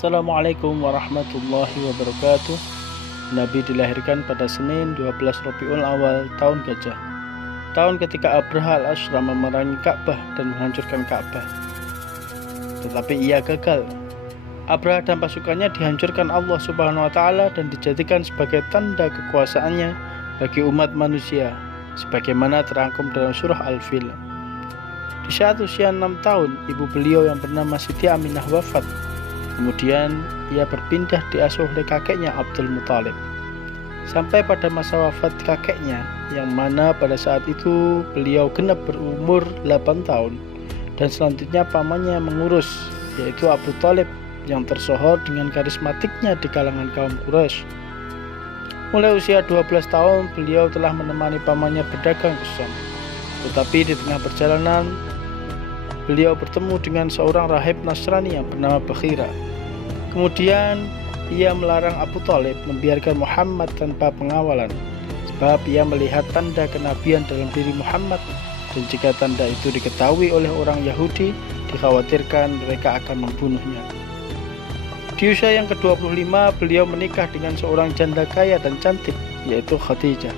Assalamualaikum warahmatullahi wabarakatuh. Nabi dilahirkan pada Senin 12 Rabiul Awal tahun Gajah. Tahun ketika Abraha al-Ashram memerangi Ka'bah dan menghancurkan Ka'bah. Tetapi ia gagal. Abraha dan pasukannya dihancurkan Allah Subhanahu wa taala dan dijadikan sebagai tanda kekuasaannya bagi umat manusia, sebagaimana terangkum dalam surah Al-Fil. Di saat usia 6 tahun, ibu beliau yang bernama Siti Aminah wafat. Kemudian ia berpindah diasuh oleh kakeknya Abdul Muthalib sampai pada masa wafat kakeknya, yang mana pada saat itu beliau genap berumur 8 tahun, dan selanjutnya pamannya mengurus, yaitu Abu Thalib, yang tersohor dengan karismatiknya di kalangan kaum Quraisy. Mulai usia 12 tahun beliau telah menemani pamannya berdagang ke Syam. Tetapi di tengah perjalanan beliau bertemu dengan seorang rahib Nasrani yang bernama Bakhira. Kemudian ia melarang Abu Thalib membiarkan Muhammad tanpa pengawalan, sebab ia melihat tanda kenabian dalam diri Muhammad, dan jika tanda itu diketahui oleh orang Yahudi, dikhawatirkan mereka akan membunuhnya. Di usia yang ke-25 beliau menikah dengan seorang janda kaya dan cantik, yaitu Khadijah.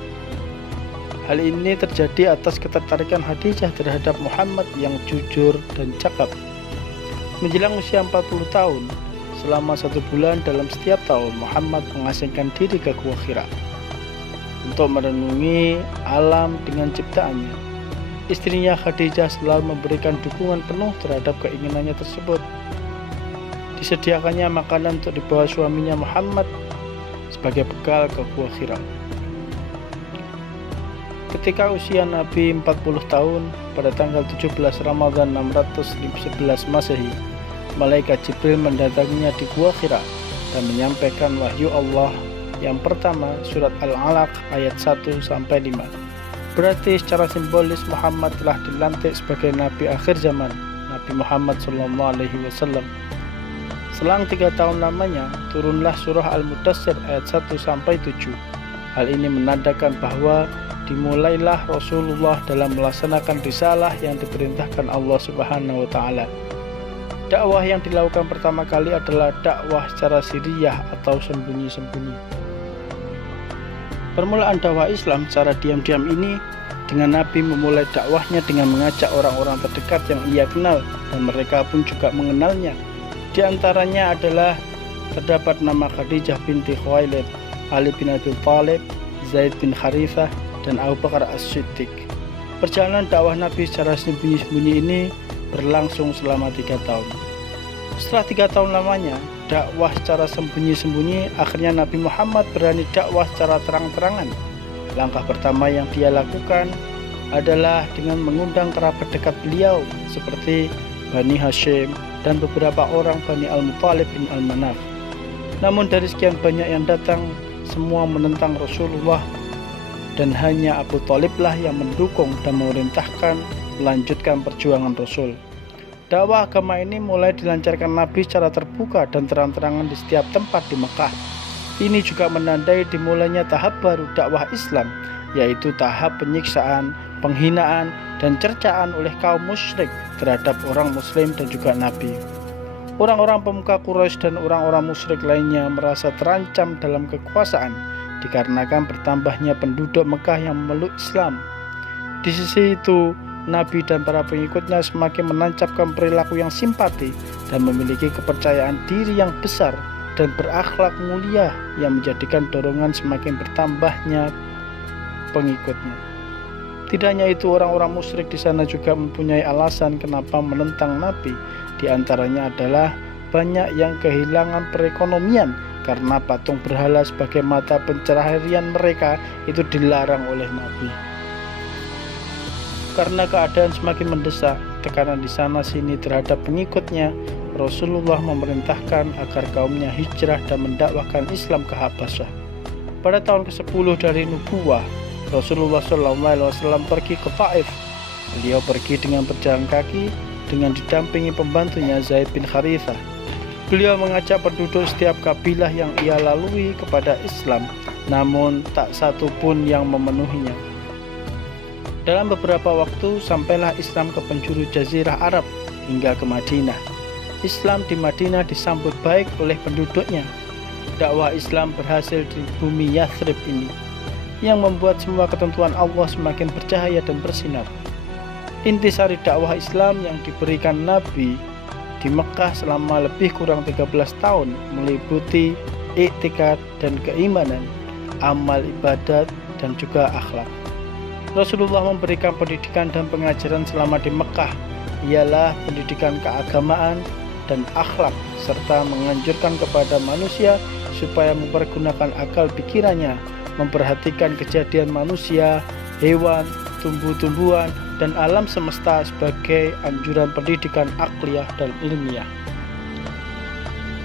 Hal ini terjadi atas ketertarikan Khadijah terhadap Muhammad yang jujur dan cakap. Menjelang usia 40 tahun, selama 1 bulan dalam setiap tahun, Muhammad mengasingkan diri ke Gua Hira untuk merenungi alam dengan ciptaannya. Istrinya Khadijah selalu memberikan dukungan penuh terhadap keinginannya tersebut. Disediakannya makanan untuk dibawa suaminya Muhammad sebagai bekal ke Gua Hira. Ketika usia Nabi 40 tahun, pada tanggal 17 Ramadan 611 Masehi, malaikat Jibril mendatanginya di Gua Hira dan menyampaikan wahyu Allah yang pertama, surat Al-Alaq ayat 1-5. Berarti secara simbolis Muhammad telah dilantik sebagai Nabi akhir zaman, Nabi Muhammad SAW. Selang 3 tahun lamanya, turunlah surah Al-Mudaththir ayat 1-7. Hal ini menandakan bahwa dimulailah Rasulullah dalam melaksanakan risalah yang diperintahkan Allah Subhanahu wa taala. Dakwah yang dilakukan pertama kali adalah dakwah secara sirriyah atau sembunyi-sembunyi. Permulaan dakwah Islam secara diam-diam ini dengan Nabi memulai dakwahnya dengan mengajak orang-orang terdekat yang ia kenal, dan mereka pun juga mengenalnya. Di antaranya adalah terdapat nama Khadijah binti Khuwailid, Ali bin Abi Thalib, Zaid bin Harithah, dan Abu Bakar As-Siddiq. Perjalanan dakwah Nabi secara sembunyi-sembunyi ini berlangsung selama 3 tahun. Setelah 3 tahun lamanya dakwah secara sembunyi-sembunyi, akhirnya Nabi Muhammad berani dakwah secara terang-terangan. Langkah pertama yang dia lakukan adalah dengan mengundang kerabat dekat beliau seperti Bani Hashim dan beberapa orang Bani Al-Muthalib bin Al-Manaf. Namun dari sekian banyak yang datang, semua menentang Rasulullah, dan hanya Abu Thaliblah yang mendukung dan memerintahkan melanjutkan perjuangan Rasul. Dakwah agama ini mulai dilancarkan Nabi secara terbuka dan terang-terangan di setiap tempat di Mekah. Ini juga menandai dimulainya tahap baru dakwah Islam, yaitu tahap penyiksaan, penghinaan, dan cercaan oleh kaum musyrik terhadap orang muslim dan juga Nabi. Orang-orang pemuka Quraisy dan orang-orang musyrik lainnya merasa terancam dalam kekuasaan dikarenakan bertambahnya penduduk Mekah yang memeluk Islam. Di sisi itu, Nabi dan para pengikutnya semakin menancapkan perilaku yang simpati dan memiliki kepercayaan diri yang besar dan berakhlak mulia yang menjadikan dorongan semakin bertambahnya pengikutnya. Tidak hanya itu, orang-orang musyrik di sana juga mempunyai alasan kenapa menentang Nabi. Di antaranya adalah banyak yang kehilangan perekonomian karena patung berhala sebagai mata pencaharian mereka itu dilarang oleh Nabi. Karena keadaan semakin mendesak, tekanan di sana-sini terhadap pengikutnya, Rasulullah memerintahkan agar kaumnya hijrah dan mendakwahkan Islam ke Habasyah. Pada tahun ke-10 dari nubuwah, Rasulullah SAW pergi ke Taif. Beliau pergi dengan berjalan kaki dengan didampingi pembantunya Zaid bin Harithah. Beliau mengajak penduduk setiap kabilah yang ia lalui kepada Islam, namun tak satu pun yang memenuhinya. Dalam beberapa waktu sampailah Islam ke penjuru Jazirah Arab hingga ke Madinah. Islam di Madinah disambut baik oleh penduduknya. Dakwah Islam berhasil di bumi Yathrib ini, yang membuat semua ketentuan Allah semakin bercahaya dan bersinar. Intisari dakwah Islam yang diberikan Nabi di Mekah selama lebih kurang 13 tahun meliputi iktikad dan keimanan, amal ibadat, dan juga akhlak. Rasulullah memberikan pendidikan dan pengajaran selama di Mekah ialah pendidikan keagamaan dan akhlak, serta menganjurkan kepada manusia supaya mempergunakan akal pikirannya, memperhatikan kejadian manusia, hewan, tumbuh-tumbuhan, dan alam semesta sebagai anjuran pendidikan akliyah dan ilmiah.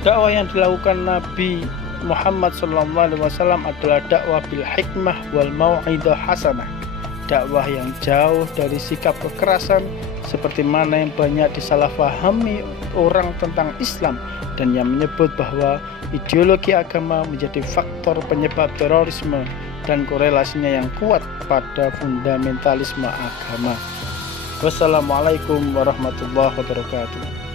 Dakwah yang dilakukan Nabi Muhammad SAW adalah dakwah bil hikmah wal mau'idah hasanah, dakwah yang jauh dari sikap kekerasan seperti mana yang banyak disalahpahami orang tentang Islam, dan yang menyebut bahwa ideologi agama menjadi faktor penyebab terorisme dan korelasinya yang kuat pada fundamentalisme agama. Wassalamualaikum warahmatullahi wabarakatuh.